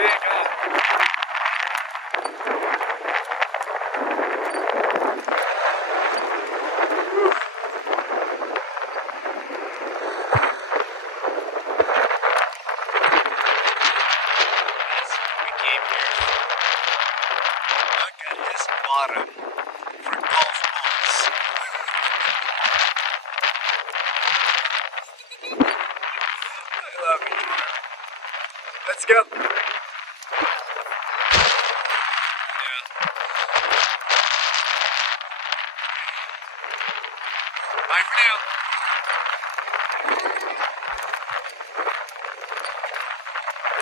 big, huh? We came here to look at his bottom for golf balls. I love you. Let's go.